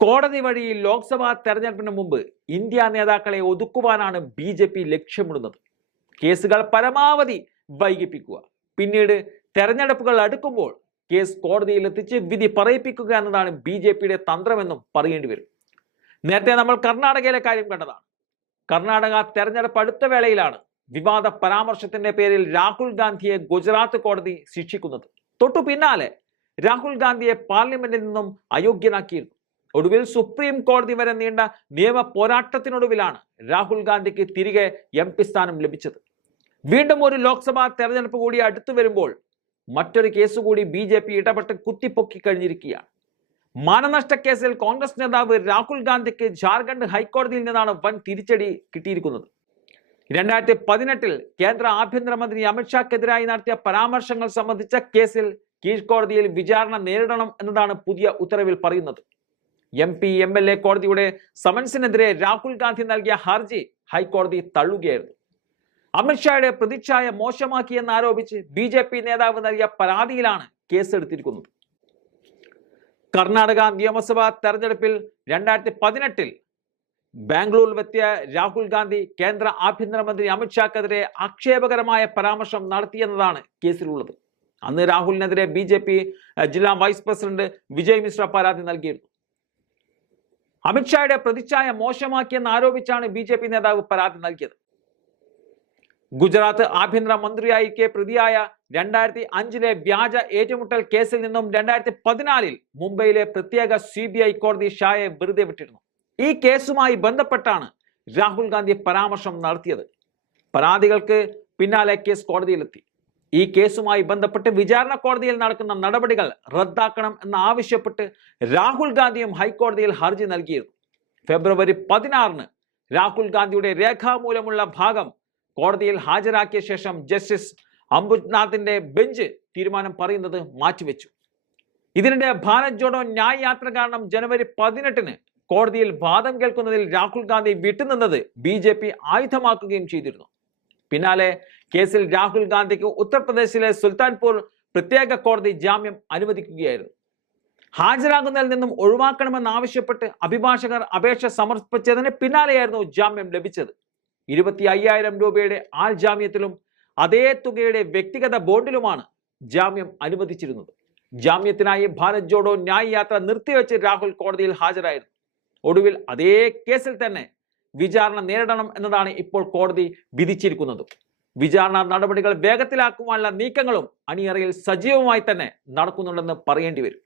കോടതി വഴി ലോക്സഭാ തെരഞ്ഞെടുപ്പിന് മുമ്പ് ഇന്ത്യ നേതാക്കളെ ഒതുക്കുവാനാണ് ബി ജെ പി ലക്ഷ്യമിടുന്നത്. കേസുകൾ പരമാവധി വൈകിപ്പിക്കുക. പിന്നീട് തെരഞ്ഞെടുപ്പുകൾ അടുക്കുമ്പോൾ കേസ് കോടതിയിൽ എത്തിച്ച് വിധി പറയിപ്പിക്കുക എന്നതാണ് ബി ജെ പിയുടെ തന്ത്രമെന്നും പറയേണ്ടി വരും. നേരത്തെ നമ്മൾ കർണാടകയിലെ കാര്യം കണ്ടതാണ്. കർണാടക തെരഞ്ഞെടുപ്പ് അടുത്ത വേളയിലാണ് വിവാദ പരാമർശത്തിന്റെ പേരിൽ രാഹുൽ ഗാന്ധിയെ ഗുജറാത്ത് കോടതി ശിക്ഷിക്കുന്നത്. തൊട്ടു പിന്നാലെ രാഹുൽ ഗാന്ധിയെ പാർലമെന്റിൽ നിന്നും അയോഗ്യനാക്കിയിരുന്നു. ഒടുവിൽ സുപ്രീം കോടതി വരെ നീണ്ട നിയമ പോരാട്ടത്തിനൊടുവിലാണ് രാഹുൽ ഗാന്ധിക്ക് തിരികെ എം പി സ്ഥാനം ലഭിച്ചത്. വീണ്ടും ഒരു ലോക്സഭാ തെരഞ്ഞെടുപ്പ് കൂടി അടുത്തു വരുമ്പോൾ മറ്റൊരു കേസ് കൂടി ബി ജെ പി ഇടപെട്ട് കുത്തിപ്പൊക്കി കഴിഞ്ഞിരിക്കുകയാണ്. മാനനഷ്ട കേസിൽ കോൺഗ്രസ് നേതാവ് രാഹുൽ ഗാന്ധിക്ക് ജാർഖണ്ഡ് ഹൈക്കോടതിയിൽ നിന്നാണ് വൻ തിരിച്ചടി കിട്ടിയിരിക്കുന്നത്. രണ്ടായിരത്തി പതിനെട്ടിൽ കേന്ദ്ര ആഭ്യന്തരമന്ത്രി അമിത്ഷാക്കെതിരായി നടത്തിയ പരാമർശങ്ങൾ സംബന്ധിച്ച കേസിൽ കീഴ്ക്കോടതിയിൽ വിചാരണ നേരിടണം എന്നതാണ് പുതിയ ഉത്തരവിൽ പറയുന്നത്. M P M L A കോടതിയുടെ സമൻസിനെതിരെ രാഹുൽ ഗാന്ധി നൽകിയ ഹർജി ഹൈക്കോടതി തള്ളുകയായിരുന്നു. അമിത്ഷായുടെ പ്രതിച്ഛായ മോശമാക്കിയെന്നാരോപിച്ച് ബി ജെ പി നേതാവ് നൽകിയ പരാതിയിലാണ് കേസെടുത്തിരിക്കുന്നത്. കർണാടക നിയമസഭാ തെരഞ്ഞെടുപ്പിൽ രണ്ടായിരത്തി പതിനെട്ടിൽ ബാംഗ്ലൂരിലെത്തിയ രാഹുൽ ഗാന്ധി കേന്ദ്ര ആഭ്യന്തരമന്ത്രി അമിത്ഷാക്കെതിരെ ആക്ഷേപകരമായ പരാമർശം നടത്തിയെന്നതാണ് കേസിലുള്ളത്. അന്ന് രാഹുലിനെതിരെ ബി ജില്ലാ വൈസ് പ്രസിഡന്റ് വിജയ് മിശ്ര പരാതി നൽകിയിരുന്നു. അമിത്ഷായുടെ പ്രതിച്ഛായ മോശമാക്കിയെന്ന് ആരോപിച്ചാണ് ബി ജെ പി നേതാവ് പരാതി നൽകിയത്. ഗുജറാത്ത് ആഭ്യന്തര മന്ത്രിയായിരിക്കെ പ്രതിയായ രണ്ടായിരത്തി അഞ്ചിലെ വ്യാജ ഏറ്റുമുട്ടൽ കേസിൽ നിന്നും രണ്ടായിരത്തി പതിനാലിൽ മുംബൈയിലെ പ്രത്യേക സി ബി ഐ കോടതി ഷായെ വെറുതെ വിട്ടിരുന്നു. ഈ കേസുമായി ബന്ധപ്പെട്ടാണ് രാഹുൽ ഗാന്ധി പരാമർശം നടത്തിയത്. പരാതികൾക്ക് പിന്നാലെ കേസ് കോടതിയിലെത്തി. ഈ കേസുമായി ബന്ധപ്പെട്ട് വിചാരണ കോടതിയിൽ നടക്കുന്ന നടപടികൾ റദ്ദാക്കണം എന്ന് ആവശ്യപ്പെട്ട് രാഹുൽ ഗാന്ധിയും ഹൈക്കോടതിയിൽ ഹർജി നൽകിയിരുന്നു. ഫെബ്രുവരി പതിനാറിന് രാഹുൽ ഗാന്ധിയുടെ രേഖാമൂലമുള്ള ഭാഗം കോടതിയിൽ ഹാജരാക്കിയ ശേഷം ജസ്റ്റിസ് അംബുജ്നാഥിന്റെ ബെഞ്ച് തീരുമാനം പറയുന്നത് മാറ്റിവെച്ചു. ഇതിനിടെ ഭാരത് ജോഡോ ന്യായ യാത്ര കാരണം ജനുവരി പതിനെട്ടിന് കോടതിയിൽ വാദം കേൾക്കുന്നതിൽ രാഹുൽ ഗാന്ധി വിട്ടുനിന്നത് ബി ആയുധമാക്കുകയും ചെയ്തിരുന്നു. പിന്നാലെ കേസിൽ രാഹുൽ ഗാന്ധിക്ക് ഉത്തർപ്രദേശിലെ സുൽത്താൻപൂർ പ്രത്യേക കോടതി ജാമ്യം അനുവദിക്കുകയായിരുന്നു. ഹാജരാകുന്നതിൽ നിന്നും ഒഴിവാക്കണമെന്നാവശ്യപ്പെട്ട് അഭിഭാഷകർ അപേക്ഷ സമർപ്പിച്ചതിന് പിന്നാലെയായിരുന്നു ജാമ്യം ലഭിച്ചത്. ഇരുപത്തി അയ്യായിരം രൂപയുടെ ആൾ ജാമ്യത്തിലും അതേ തുകയുടെ വ്യക്തിഗത ബോണ്ടിലുമാണ് ജാമ്യം അനുവദിച്ചിരുന്നത്. ജാമ്യത്തിനായി ഭാരത് ജോഡോ ന്യായയാത്ര നിർത്തിവെച്ച് രാഹുൽ കോടതിയിൽ ഹാജരായിരുന്നു. ഒടുവിൽ അതേ കേസിൽ തന്നെ വിചാരണ നേരിടണം എന്നതാണ് ഇപ്പോൾ കോടതി വിധിച്ചിരിക്കുന്നത്. വിചാരണ നടപടികൾ വേഗത്തിലാക്കുവാനുള്ള നീക്കങ്ങളും അണിയറയിൽ സജീവമായി തന്നെ നടക്കുന്നുണ്ടെന്ന് പറയേണ്ടി വരും.